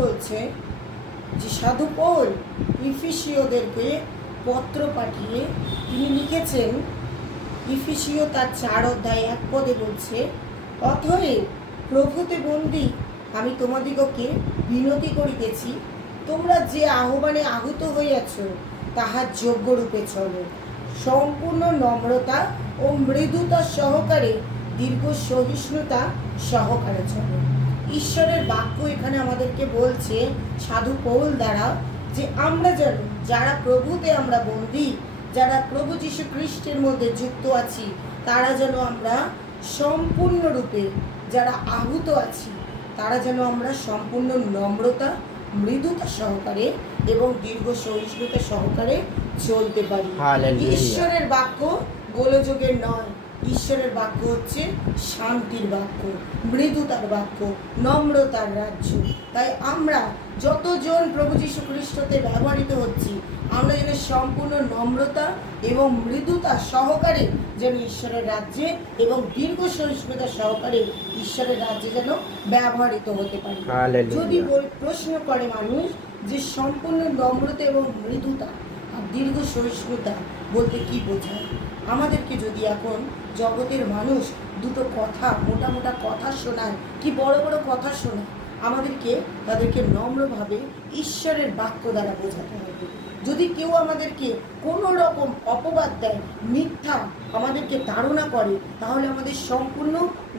বলছে যে সাধু পৌল ইফিসীয়দেরকে পত্র পাঠিয়ে তিনি লিখেছেন, ইফিসীয় তার 4 অধ্যায় 1 পদে বলছে, অতএব প্রভুতে বন্দী আমি তোমাদিগকে বিনতি করিতেছি, তোমরা যে আহ্বানে আহুত হইয়াছ তাহার যোগ্য রূপে চলো, সম্পূর্ণ নম্রতা ও মৃদুতা সহকারে দীর্ঘ সহিষ্ণুতা সহকারে চলো। ঈশ্বরের বাক্য এখানে আমাদেরকে বলছে সাধু পৌল দ্বারা যে আমরা যেন, যারা প্রভুতে আমরা বন্দী, যারা প্রভু যীশু খ্রিস্টের মধ্যে যুক্ত আছি, তারা যেন আমরা সম্পূর্ণরূপে, যারা আহুত আছি তারা যেন আমরা সম্পূর্ণ নম্রতা মৃদুতা সহকারে এবং দীর্ঘ সহিষ্ণুতা সহকারে চলতে পারি। ঈশ্বরের বাক্য গোলযোগের নয়, ঈশ্বরের বাক্য হচ্ছে শান্তির বাক্য, মৃদুতার বাক্য, নম্রতার রাজ্য। তাই আমরা যতজন প্রভু যীশু খ্রিস্টতে ব্যবহৃত হচ্ছি, আমরা যেন সম্পূর্ণ নম্রতা এবং মৃদুতা সহকারে যেন ঈশ্বরের রাজ্যে এবং দীর্ঘ সহিষ্ণুতা সহকারে ঈশ্বরের রাজ্যে যেন ব্যবহৃত হতে পারি। যদি প্রশ্ন করে মানুষ যে সম্পূর্ণ নম্রতা এবং মৃদুতা আর দীর্ঘ সহিষ্ণুতা বলতে কি বোঝায়, আমাদেরকে যদি এখন জগতের মানুষ দুটো কথা, মোটা মোটা কথা শোনায় কি বড় বড় কথা শোনায়, আমাদেরকে তাদেরকে নম্রভাবে ঈশ্বরের বাক্য দ্বারা বোঝাতে হবে। যদি কেউ আমাদেরকে কোনো রকম অপবাদ দেয়, মিথ্যা আমাদেরকে ধারণা করে, তাহলে আমাদের সম্পূর্ণ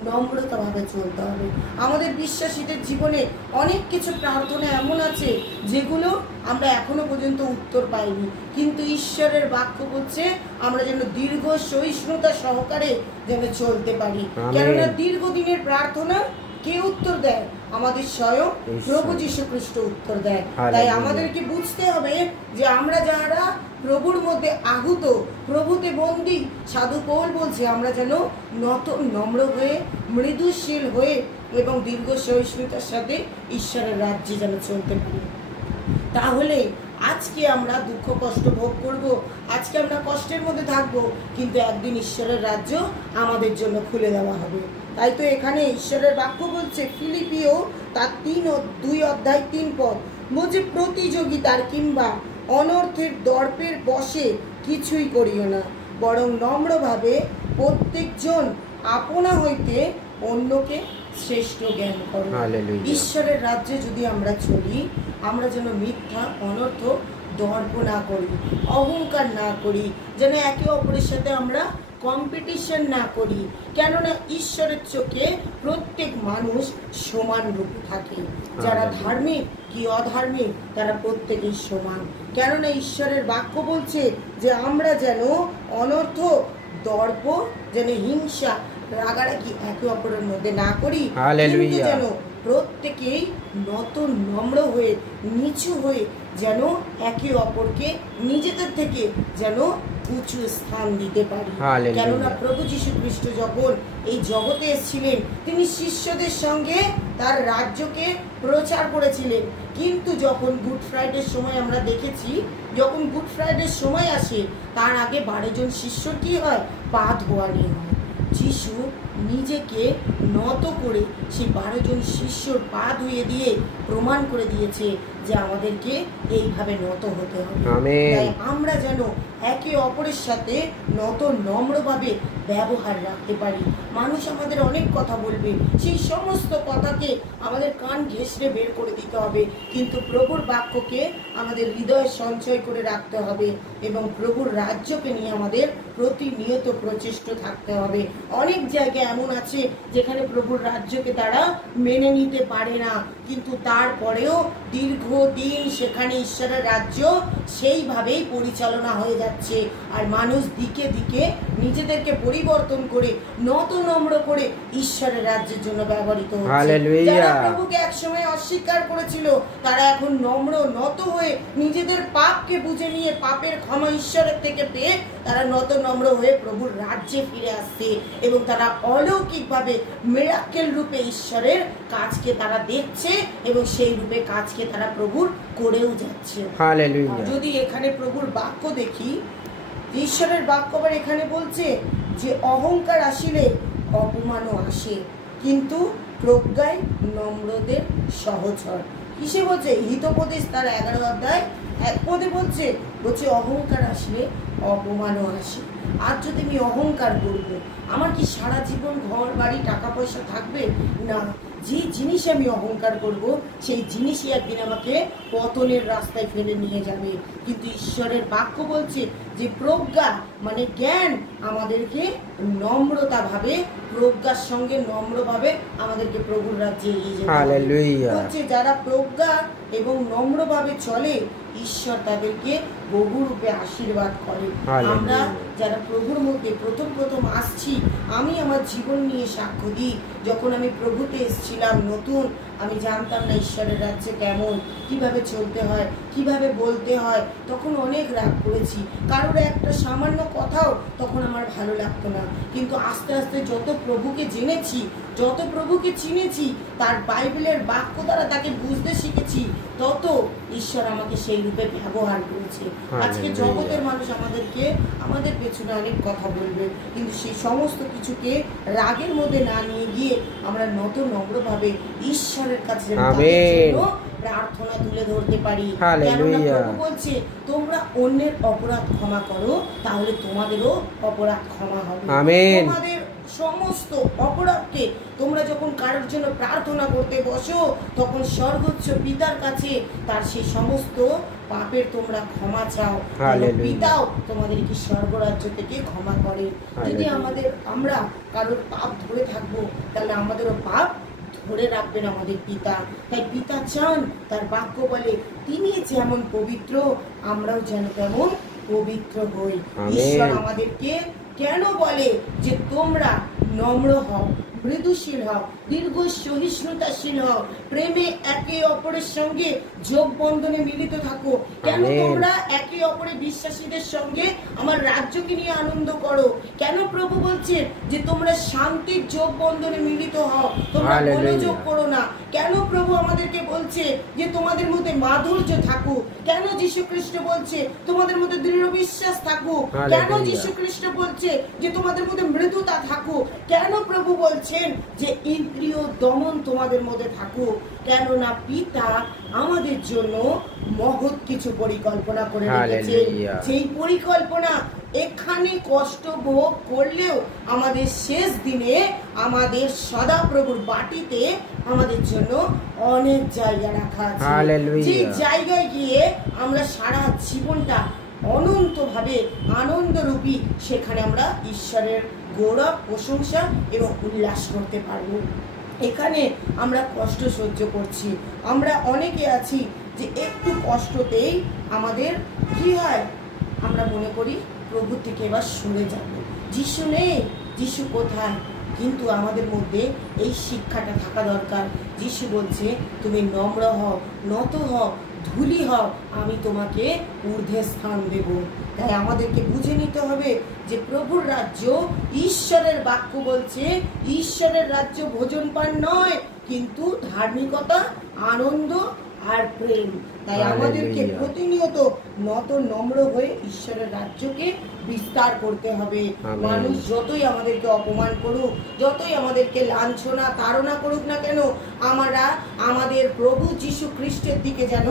নম্রতাভাবে চলতে হবে। আমাদের বিশ্বাসীদের জীবনে অনেক কিছু প্রার্থনা এমন আছে যেগুলো আমরা এখনো পর্যন্ত উত্তর পাইনি, কিন্তু ঈশ্বরের বাক্য বলছে আমরা যেন দীর্ঘ সহিষ্ণুতা সহকারে যেন চলতে পারি। কেননা দীর্ঘদিনের প্রার্থনা কে উত্তর দেয়? আমাদের স্বয়ং প্রভু যীশু খ্রিস্ট উত্তর দেয়। তাই আমাদেরকে বুঝতে হবে যে আমরা যারা প্রভুর মধ্যে আহুত, প্রভুতে বন্দী, সাধু পৌল বলছে আমরা যেন নম্র হয়ে, মৃদুশীল হয়ে এবং দীর্ঘ সহিষ্ণুতার সাথে ঈশ্বরের রাজ্যে যেন চলতে পারি। তাহলে আজকে আমরা দুঃখ কষ্ট ভোগ করব, আজকে আমরা কষ্টের মধ্যে থাকবো, কিন্তু একদিন ঈশ্বরের রাজ্য আমাদের জন্য খুলে দেওয়া হবে। তাই তো এখানে ঈশ্বরের বাক্য বলছে, ফিলিপিও তার 2 অধ্যায় 3 পদ বলছে, প্রতিযোগিতার কিংবা অনর্থের দর্পের বশে কিছুই করিও না, বরং নম্রভাবে প্রত্যেকজন আপনা হইতে অন্যকে শ্রেষ্ঠ জ্ঞান করো। ঈশ্বরের রাজ্যে যদি আমরা চলি, আমরা যেন মিথ্যা, অনর্থ, দর্প না করি, অহংকার না করি, যেন একে অপরের সাথে আমরা কম্পিটিশন না করি। কেননা ঈশ্বরের চোখে প্রত্যেক মানুষ সমান রূপে থাকে, যারা ধার্মিক কি অধার্মিক তারা প্রত্যেকেই সমান। কেননা ঈশ্বরের বাক্য বলছে যে আমরা যেন অনর্থ, দর্প, যেন হিংসা, রাগারাগি একে অপরের মধ্যে না করি, কিন্তু যেন প্রত্যেকেই নম্র হয়ে, নিচু হয়ে যেন একে অপরকে নিজেদের থেকে যেন উঁচু স্থান দিতে পারি। কেননা প্রভু যীশু খ্রিস্ট যখন এই জগতে এসেছিলেন, তিনি শিষ্যদের সঙ্গে তার রাজ্যকে প্রচার করেছিলেন, কিন্তু যখন গুড ফ্রাইডের সময় আমরা দেখেছি, যখন গুড ফ্রাইডের সময় আসে তার আগে 12 জন শিষ্যর কি হয়? পা ধোয়ানি হয়। যিশু নিজেকে নত করে সেই 12 জন শিষ্যর পা ধুয়ে দিয়ে প্রমাণ করে দিয়েছে যে আমাদেরকে এইভাবে নত হতে হবে। তাই আমরা যেন একে অপরের সাথে নম্রভাবে ব্যবহার রাখতে পারি। মানুষ আমাদের অনেক কথা বলবে, সেই সমস্ত কথাকে আমাদের কান ঘেঁষড়ে বের করে দিতে হবে, কিন্তু প্রভুর বাক্যকে আমাদের হৃদয়ে সঞ্চয় করে রাখতে হবে এবং প্রভুর রাজ্যকে নিয়ে আমাদের প্রতিনিয়ত প্রচেষ্ট থাকতে হবে। অনেক জায়গায় এমন আছে যেখানে প্রভুর রাজ্যকে তারা মেনে নিতে পারে না, কিন্তু তারপরেও দীর্ঘদিন সেখানে ঈশ্বরের রাজ্য সেইভাবেই পরিচালনা হয়ে যাচ্ছে। আর মানুষ দিকে দিকে নিজেদেরকে পরিবর্তন করে নম্র করে ঈশ্বরের রাজ্যের জন্য ব্যবহৃত হচ্ছে। যারা প্রভুকে একসময় অস্বীকার করেছিল, তারা এখন নম্র নত হয়ে নিজেদের পাপকে বুঝে নিয়ে, পাপের ক্ষমা ঈশ্বরের থেকে পেয়ে তারা নম্র হয়ে প্রভুর রাজ্যে ফিরে আসছে এবং তারা অলৌকিকভাবে মিরাক্কেল রূপে ঈশ্বরের কাজকে তারা দেখছে এবং সেই রূপে কাজকে তারা প্রভুর করেও যাচ্ছে। যদি এখানে প্রভুর বাক্য দেখি, ঈশ্বরের বাক্য আবার এখানে বলছে যে অহংকার আসিলে অপমানও আসে, কিন্তু প্রজ্ঞায় নম্রদের সহচর। কিসে বলছে? হিতোপদেশ তার 11 অধ্যায় 1 পদে বলছে অহংকার আসলে অপমানও আসে। আর যদি আমি অহংকার করবো, আমার কি সারা জীবন ঘর বাড়ি টাকা পয়সা থাকবে? না। যে জিনিসে আমি অহংকার করব, সেই জিনিসই একদিন আমাকে পতনের রাস্তায় ফেলে নিয়ে যাবে। কিন্তু ঈশ্বরের বাক্য বলছে যে প্রজ্ঞা মানে জ্ঞান আমাদেরকে নম্রতা ভাবে, প্রজ্ঞার সঙ্গে নম্রভাবে আমাদেরকে প্রভুর রাজ্যে এগিয়ে যেতে হবে। যারা প্রজ্ঞা এবং নম্রভাবে চলে, ঈশ্বর তাদেরকে বহুরূপে আশীর্বাদ করে। আমরা যারা প্রভুর মধ্যে প্রথম আসছি, আমি আমার জীবন নিয়ে সাক্ষ্য দিই। যখন আমি প্রভুতে এসেছিলাম নতুন, আমি জানতাম না ঈশ্বরের রাজ্যে কেমন, কিভাবে চলতে হয়, কিভাবে বলতে হয়। তখন অনেক রাগ করেছি, কারোর একটা সামান্য কথাও তখন আমার ভালো লাগতো না। কিন্তু আস্তে আস্তে যত প্রভুকে জেনেছি, যত প্রভুকে চিনেছি, তার বাইবেলের বাক্য দ্বারা তাকে বুঝতে শিখেছি, তত ঈশ্বর আমাকে সেই রূপে ব্যবহার করেছে। আজকে জগতের মানুষ আমাদের পেছনে অনেক কথা বলবে, কিন্তু সেই সমস্ত কিছুকে রাগের মধ্যে না নিয়ে গিয়ে আমরা নম্রভাবে ঈশ্বরের কাছে প্রার্থনা তুলে ধরতে পারি। কেননা প্রভু বলছে তোমরা অন্যের অপরাধ ক্ষমা করো, তাহলে তোমাদেরও অপরাধ ক্ষমা হবে। তোমাদের সমস্ত অপরাধকে তোমরা যখন কারোর জন্য প্রার্থনা করতে বসো, তখন স্বর্গোচ্চ পিতার কাছে তার সেই সমস্ত পাপের তোমরা ক্ষমা চাও, পিতাও তোমাদেরকে স্বর্গরাজ্য থেকে ক্ষমা করে। যদি আমরা কারোর পাপ ধরে থাকবো, তাহলে আমাদেরও পাপ ধরে রাখবেন আমাদের পিতা। তাই পিতা চান, তার বাক্য বলে তিনি যেমন পবিত্র, আমরাও যেন তেমন পবিত্র হই। ঈশ্বর আমাদেরকে কেন বলে যে তোমরা নম্র হও, মৃদুশীল হও, দীর্ঘ সহিষ্ণুতাশীল হও, প্রেমে একে অপরের সঙ্গে যোগ বন্ধনে মিলিত থাকো। কেন তোমরা একে অপরের বিশ্বাসীদের সঙ্গে আমার রাজ্যকে নিয়ে আনন্দ করো? কেন প্রভু বলছে যে তোমরা শান্তির যোগ বন্ধনে মিলিত হও, তোমরা গোলযোগ করো না? কেন প্রভু আমাদেরকে বলছে যে তোমাদের মধ্যে মাধুর্য থাকুক? কেন যীশু খ্রিস্ট বলছে তোমাদের মধ্যে দৃঢ় বিশ্বাস থাকুক? কেন যীশু খ্রিস্ট বলছে যে তোমাদের মধ্যে মৃদুতা থাকুক? কেন প্রভু বলছেন যে ইন্দ্রিয় দমন তোমাদের মধ্যে থাকুক? কেননা পিতা আমাদের জন্য মহৎ কিছু পরিকল্পনা করে রেখেছেন। সেই পরিকল্পনা এখানে কষ্ট ভোগ করলেও আমাদের শেষ দিনে আমাদের সদাপ্রভুর বাটিতে আমাদের জন্য অনেক জায়গা রাখা আছে। যে জায়গায় গিয়ে আমরা সারা জীবনটা অনন্তভাবে আনন্দরূপী, সেখানে আমরা ঈশ্বরের গৌরব, প্রশংসা এবং উল্লাস করতে পারবো। এখানে আমরা কষ্ট সহ্য করছি, আমরা অনেকে আছি যে একটু কষ্টতেই আমাদের কি হয়, আমরা মনে করি প্রভু থেকে এবার সরে যাব, যিশু নেই, যিশু কোথায়? কিন্তু আমাদের মধ্যে এই শিক্ষাটা থাকা দরকার। যিশু বলছে তুমি নম্র হও, নত হও, ধূলি হও, আমি তোমাকে ঊর্ধ্বে স্থান দেব। তাই আমাদেরকে বুঝে নিতে হবে যে প্রভুর রাজ্য, ঈশ্বরের বাক্য বলছে ঈশ্বরের রাজ্য ভোজন পান নয়, কিন্তু ধার্মিকতা, আনন্দ আর প্রেম। তাই আমাদেরকে প্রতিনিয়ত নত নম্র হয়ে ঈশ্বরের রাজ্যকে বিস্তার করতে হবে। মানুষ যতই আমাদেরকে অপমান করুক, যতই আমাদেরকে লাঞ্ছনা তাড়না করুক না কেন, আমরা আমাদের প্রভু যীশু খ্রিস্টের দিকে যেন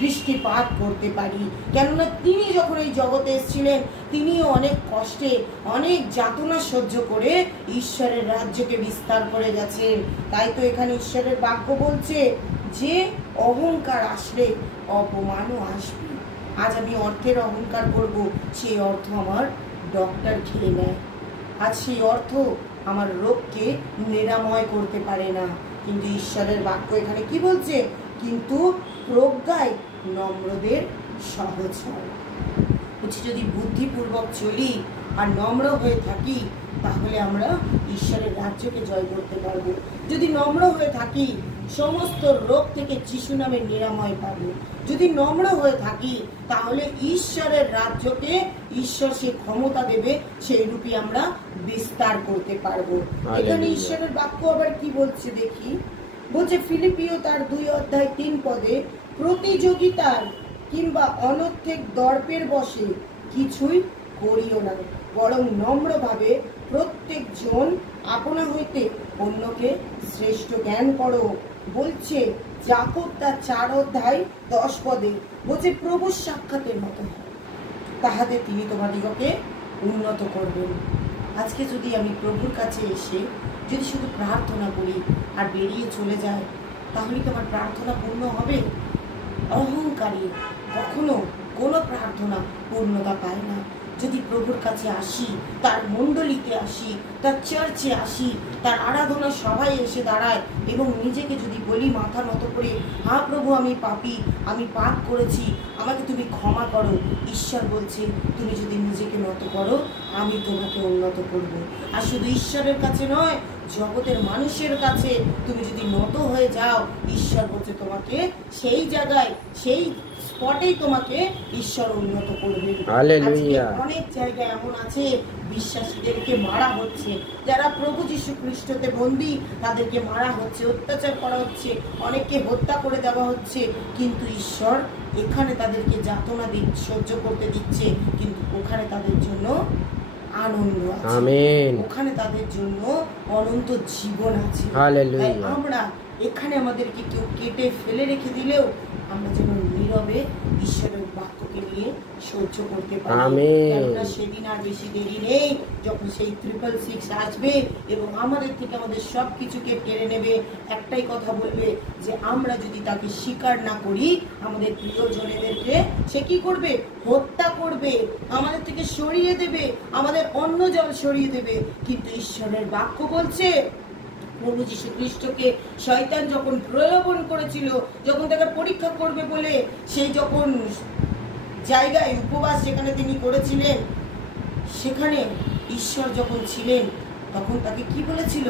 দৃষ্টিপাত করতে পারি। কেননা তিনি যখন এই জগতে এসেছিলেন, তিনিও অনেক কষ্টে, অনেক যাতনা সহ্য করে ঈশ্বরের রাজ্যকে বিস্তার করে গেছেন। তাই তো এখানে ঈশ্বরের বাক্য বলছে যে অহংকার আসলে অপমানও আসবে। আজ আমি অর্থের অহংকার করব, সেই অর্থ আমার ডক্টর খেয়ে নেয়। আজ সেই অর্থ আমার রোগকে নিরাময় করতে পারে না। কিন্তু ঈশ্বরের বাক্য এখানে কি বলছে? কিন্তু প্রজ্ঞায় নম্রদের সহজ হয়। যদি বুদ্ধিপূর্বক চলি আর নম্র হয়ে থাকি, তাহলে আমরা ঈশ্বরের রাজ্যকে জয় করতে পারবো। যদি নম্র হয়ে থাকি, সমস্ত রোগ থেকে যিশু নামে নিরাময় পাবো। যদি নম্র হয়ে থাকি, তাহলে ঈশ্বরের রাজ্যকে ঈশ্বর সে ক্ষমতা দেবে, সেই রূপে আমরা বিস্তার করতে পারবো। এখানে ঈশ্বরের বাক্য আবার কি বলছে দেখি। বলছে ফিলিপিও তার 2 অধ্যায় 3 পদে, প্রতিযোগিতার কিংবা অনর্থক দর্পের বশে কিছুই করিও না, বরং নম্রভাবে প্রত্যেক জন আপনা হইতে অন্যকে শ্রেষ্ঠ জ্ঞান করো। বলছে যাকব তার 4 অধ্যায় 10 পদে বলছে প্রভুর সাক্ষাতের মতো তাহাতে তিনি তোমাদিগকে উন্নত করবেন। আজকে যদি আমি প্রভুর কাছে এসে যদি শুধু প্রার্থনা করি আর বেরিয়ে চলে যায়, তাহলে কি আমার প্রার্থনা পূর্ণ হবে? অহংকারী কখনো কোনো প্রার্থনা পূর্ণতা পায় না। যদি প্রভুর কাছে আসি, তার মণ্ডলীতে আসি, তার চার্চে আসি, তার আরাধনা সভায় এসে দাঁড়ায় এবং নিজেকে যদি বলি মাথা নত করে, হ্যাঁ প্রভু আমি পাপী, আমি পাপ করেছি, আমাকে তুমি ক্ষমা করো, ঈশ্বর বলছে তুমি যদি নিজেকে নত করো আমি তোমাকে উন্নত করব। আর শুধু ঈশ্বরের কাছে নয়, জগতের মানুষের কাছে তুমি যদি নত হয়ে যাও, ঈশ্বর বলছে তোমাকে সেই জায়গায় সেই স্পটেই তোমাকে ঈশ্বর উন্নত করবে। অনেক জায়গায় এমন আছে বিশ্বাসীদেরকে মারা হচ্ছে, যারা প্রভু যীশু খ্রিস্টতে বন্দী তাদেরকে মারা হচ্ছে, অত্যাচার করা হচ্ছে, অনেককে হত্যা করে দেওয়া হচ্ছে, কিন্তু ঈশ্বর এখানে তাদেরকে যাতনা সহ্য করতে দিচ্ছে, কিন্তু ওখানে তাদের জন্য আনন্দ আছে, ওখানে তাদের জন্য অনন্ত জীবন আছে। তাই আমরা এখানে আমাদেরকে কেউ কেটে ফেলে রেখে দিলেও আমরা যেন নীরবে ঈশ্বরের বাক্যকে নিয়ে সহ্য করতে পারি। কেননা সেদিন আর বেশি দেরি নেই যখন সেই 666 আসবে এবং আমাদের থেকে আমাদের সব কিছুকে কেড়ে নেবে। একটাই কথা বলবে যে আমরা যদি তাকে স্বীকার না করি, আমাদের প্রিয়জনেদেরকে সে কি করবে? হত্যা করবে, আমাদের থেকে সরিয়ে দেবে, আমাদের অন্য জল সরিয়ে দেবে। কিন্তু ঈশ্বরের বাক্য বলছে প্রভু যীশু খ্রিস্টকে শয়তান যখন প্রলোভন করেছিল, যখন তাকে পরীক্ষা করবে বলে সেই যখন জায়গায় উপবাস যেখানে তিনি করেছিলেন, সেখানে ঈশ্বর যখন ছিলেন তখন তাকে কি বলেছিল?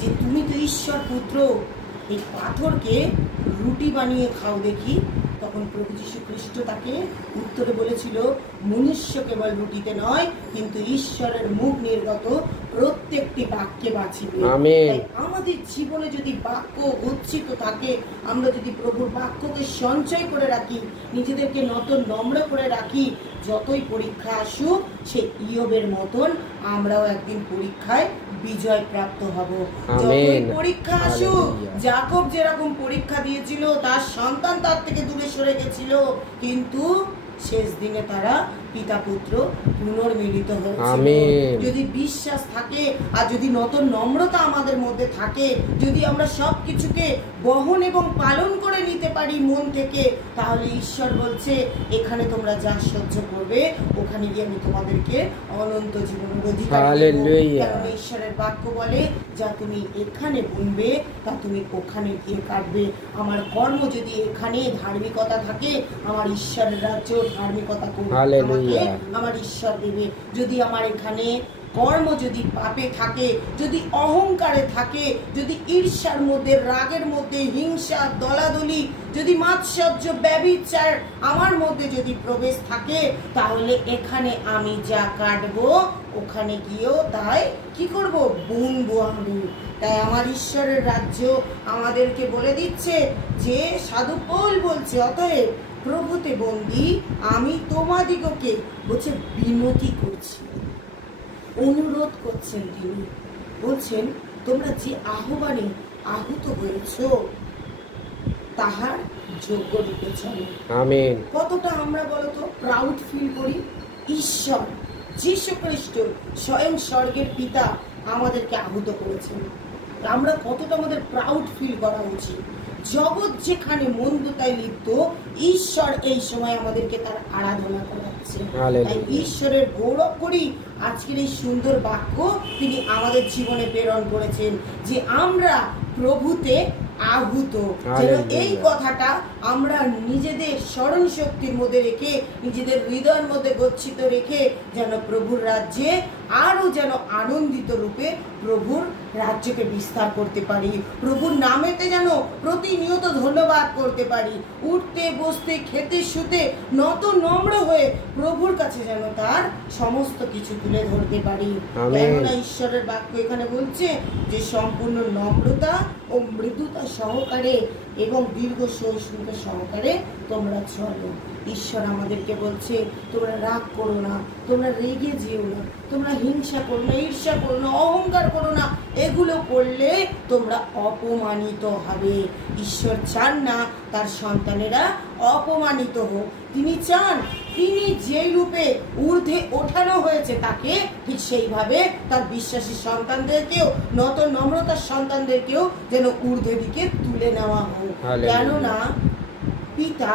যে তুমি তো ঈশ্বর পুত্র, এই পাথরকে রুটি বানিয়ে খাও দেখি। তখন প্রভু যীশু খ্রিস্ট তাকে উত্তরে বলেছিল, মনুষ্য কেবল রুটিতে নয় কিন্তু ঈশ্বরের মুখ নির্গত প্রত্যেকটি বাক্যে বাঁচিবে। আমাদের জীবনে যদি বাক্য গচ্ছিত থাকে, আমরা যদি প্রভুর বাক্যকে সঞ্চয় করে রাখি, নিজেদেরকে নত নম্র করে রাখি, যতই পরীক্ষা আসুক সে ইয়োবের মতন আমরাও একদিন পরীক্ষায় বিজয় প্রাপ্ত হব। যতই পরীক্ষা আসুক, যাকব যেরকম পরীক্ষা দিয়েছিল, তার সন্তান তার থেকে দূরে সরে গেছিল, কিন্তু শেষ দিনে তারা পিতা পুত্র পুনর্মিলিত হয়েছিল। যদি বিশ্বাস থাকে আর যদি নত নম্রতা আমাদের মধ্যে থাকে, যদি আমরা সব কিছুকে বহন এবং পালন করে নিতে পারি মন থেকে, তাহলে ঈশ্বর বলছে এখানে তোমরা যা সহ্য করবে ওখানে গিয়ে আমি তোমাদেরকে অনন্ত জীবনের অধিকার দেব। কারণ ঈশ্বরের বাক্য বলে যা তুমি এখানে বুনবে তা তুমি ওখানে গিয়ে কাটবে। আমার কর্ম যদি এখানে ধার্মিকতা থাকে, আমার ঈশ্বরের রাজ্য ধার্মিকতা করবে, আমার ঈশ্বর দেবে। যদি আমার এখানে কর্ম যদি পাপে থাকে, যদি অহংকারে থাকে, যদি ঈর্ষার মধ্যে, রাগের মধ্যে, হিংসা, দলাদলি, যদি মাৎসর্য, ব্যভিচার আমার মধ্যে যদি প্রবেশ থাকে, তাহলে এখানে আমি যা কাটবো ওখানে গিয়েও তাই কি করব? বুনবো আমি। তাই আমার ঈশ্বরের রাজ্য আমাদেরকে বলে দিচ্ছে যে সাধু পৌল বলছে, অতএব প্রভুতে বন্দী আমি তোমাদিগকে বলছে বিনতি করছি, অনুরোধ করছেন তিনি। বলছেন তোমরা যে আহ্বানে আহুত হয়েছ তাহার যোগ্য রূপে চলো। আমেন। কতটা আমরা বলতো প্রাউড ফিল করি? ঈশ্বর যীশু খ্রিস্ট স্বয়ং স্বর্গের পিতা আমাদেরকে আহুত করেছেন। আমরা কতটা আমাদের প্রাউড ফিল করা উচিত। জগৎ যেখানে মন্দতায় লিপ্ত, ঈশ্বর এই সময় আমাদেরকে তার আরাধনা করাচ্ছে। তাই ঈশ্বরের গৌরব করি। আজকের এই সুন্দর বাক্য তিনি আমাদের জীবনে প্রেরণ করেছেন যে আমরা প্রভুতে আহুত। যেন এই কথাটা আমরা নিজেদের স্মরণ শক্তির মধ্যে রেখে, নিজেদের হৃদয়ের মধ্যে গচ্ছিত রেখে যেন প্রভুর রাজ্যে আরো যেন আনন্দিত রূপে প্রভুর রাজ্যকে বিস্তার করতে পারি, প্রভুর নামেতে যেন প্রতিনিয়ত ধন্যবাদ করতে পারি, উঠতে বসতে খেতে শুতে নত নম্র হয়ে প্রভুর কাছে যেন তার সমস্ত কিছু তুলে ধরতে পারি। কেননা ঈশ্বরের বাক্য এখানে বলছে যে সম্পূর্ণ নম্রতা ও মৃদুতা নম্রতা সহকারে এবং দীর্ঘ সহিষ্ণুতা সহকারে তোমরা চলো। ঈশ্বর আমাদেরকে বলছে তোমরা রাগ করো না, তোমরা রেগে যেও না, তোমরা হিংসা করো না, ঈর্ষা করো না, অহংকার করো না। এগুলো করলে তোমরা অপমানিত হবে। ঈশ্বর চান না তার সন্তানেরা অপমানিত হোক। তিনি চান তিনি যেই রূপে ঊর্ধ্বে ওঠানো হয়েছে তাকে ঠিক সেইভাবে তার বিশ্বাসী সন্তানদেরকেও, নত নম্রতার সন্তানদেরকেও যেন ঊর্ধ্বে দিকে তুলে নেওয়া হোক। কেননা পিতা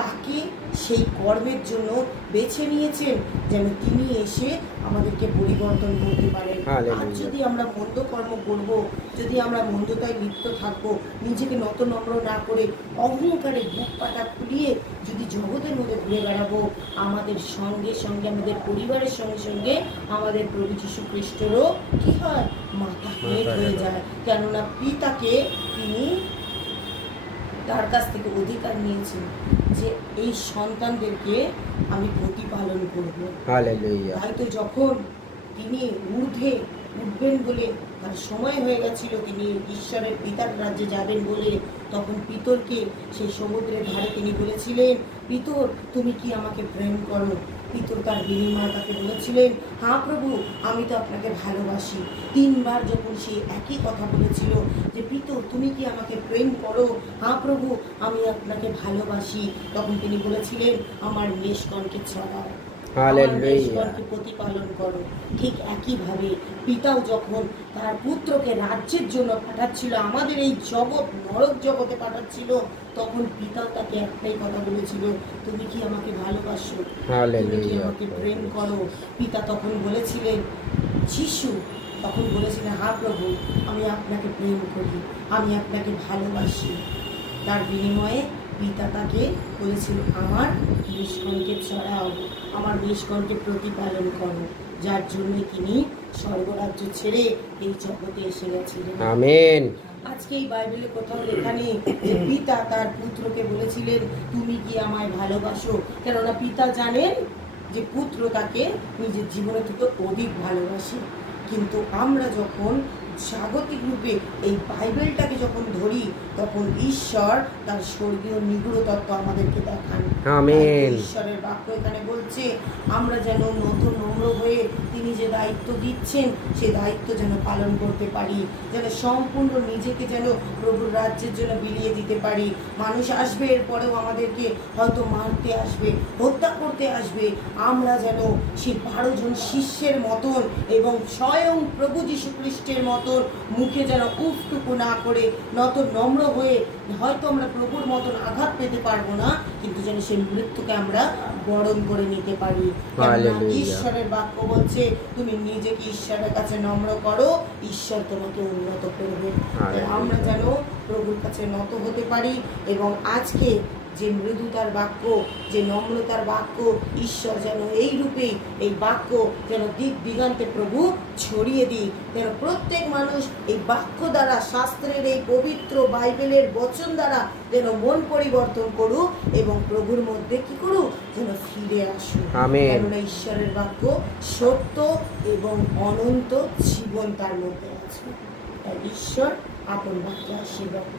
তাকে সেই কর্মের জন্য বেছে নিয়েছেন যেন তিনি এসে আমাদেরকে পরিবর্তন করতে পারেন। আর যদি আমরা মন্দ কর্ম করব, যদি আমরা মন্দতায় লিপ্ত থাকবো, নিজেকে নত নম্র না করে অহংকারে বুক পাটা ফুলিয়ে যদি জগতের মধ্যে ঘুরে বেড়াবো, আমাদের সঙ্গে সঙ্গে আমাদের পরিবারের সঙ্গে সঙ্গে আমাদের প্রভু যীশু খ্রিস্টেরও কি হয়, মাথা হেঁট হয়ে যায়। কেননা পিতাকে তিনি তার কাছ থেকে অধিকার নিয়েছেন যে এই সন্তানদেরকে আমি প্রতিপালন করবো। তাই তো যখন তিনি ঊর্ধ্বে উঠবেন বলে তার সময় হয়ে গেছিল, তিনি ঈশ্বরের পিতার রাজ্যে যাবেন বলে, তখন পিতরকে সেই সমুদ্রের ধারে তিনি বলেছিলেন, পিতর তুমি কি আমাকে প্রেম করো? পিতর তার বিনিময়ে তাকে বলেছিলেন, হ্যাঁ প্রভু আমি তো আপনাকে ভালোবাসি। 3 বার যখন সে একই কথা বলেছিল যে পিতর তুমি কি আমাকে প্রেম করো? হ্যাঁ প্রভু আমি আপনাকে ভালোবাসি। তখন তিনি বলেছিলেন আমার মেষগণকে চড়াও, মেষগণকে প্রতিপালন করো। ঠিক একইভাবে পিতাও যখন তার পুত্রকে রাজ্যের জন্য পাঠাচ্ছিল, আমাদের এই জগৎ নরক জগতে পাঠাচ্ছিল, তখন পিতাও তাকে একটাই কথা বলেছিল, তুমি কি আমাকে ভালোবাসো? তুমি কি আমাকে প্রেম করো? পিতা তখন বলেছিলেন, যিশু তখন বলেছিলেন, হ্যাঁ প্রভু আমি আপনাকে প্রেম করি, আমি আপনাকে ভালোবাসি। তার বিনিময়ে পিতা তাকে বলেছিল আমার মেষগণকে চড়াও, আমার মেষগণকে প্রতিপালন করো, যার জন্য তিনি স্বর্গরাজ্য ছেড়ে এই জগতে এসে গেছিলেন। আমেন। আজকে এই বাইবেলে কোথাও লেখা নেই যে পিতা তার পুত্রকে বলেছিলেন তুমি কি আমায় ভালোবাসো, কেননা পিতা জানেন যে পুত্র তাকে নিজের জীবনের থেকে অধিক ভালোবাসে। কিন্তু আমরা যখন স্বাগতিক রূপে এই বাইবেলটাকে যখন ধরি, তখন ঈশ্বর তার স্বর্গীয় নিগুড় তত্ত্ব আমাদেরকে দেখান। আমেন। ঈশ্বরের বাক্য এখানে বলছে আমরা যেন নতুন নম্র হয়ে তিনি যে দায়িত্ব দিচ্ছেন সেই দায়িত্ব যেন পালন করতে পারি, যেন সম্পূর্ণ নিজেকে যেন প্রভুর রাজ্যের জন্য বিলিয়ে দিতে পারি। মানুষ আসবে, এরপরেও আমাদেরকে হয়তো মারতে আসবে, হত্যা করতে আসবে, আমরা যেন সেই 12 জন শিষ্যের মতন এবং স্বয়ং প্রভু যীশু খ্রিস্টের মতন মুখে যেন উফটুকু না করে নত নম্র হয়ে, হয়তো আমরা প্রভুর মতন আঘাত পেতে পারবো না, কিন্তু যেন সেই মৃত্যুকে আমরা বরণ করে নিতে পারি। ঈশ্বরের বাক্য বলছে তুমি নিজেকে ঈশ্বরের কাছে নম্র করো, ঈশ্বর তোমাকে উন্নত করবে। আমরা যেন প্রভুর কাছে নত হতে পারি এবং আজকে যে মৃদুতার বাক্য, যে নম্রতার বাক্য, ঈশ্বর যেন এই রূপেই এই বাক্য যেন দিক দিগান্তে প্রভু ছড়িয়ে দিই, যেন প্রত্যেক মানুষ এই বাক্য দ্বারা, শাস্ত্রের এই পবিত্র বাইবেলের বচন দ্বারা যেন মন পরিবর্তন করুক এবং প্রভুর মধ্যে কি করুক, যেন ফিরে আসুক। কেননা ঈশ্বরের বাক্য সত্য এবং অনন্ত জীবন তার মধ্যে আছে। ঈশ্বর আপন বাক্যে আশীর্বাদ করুন।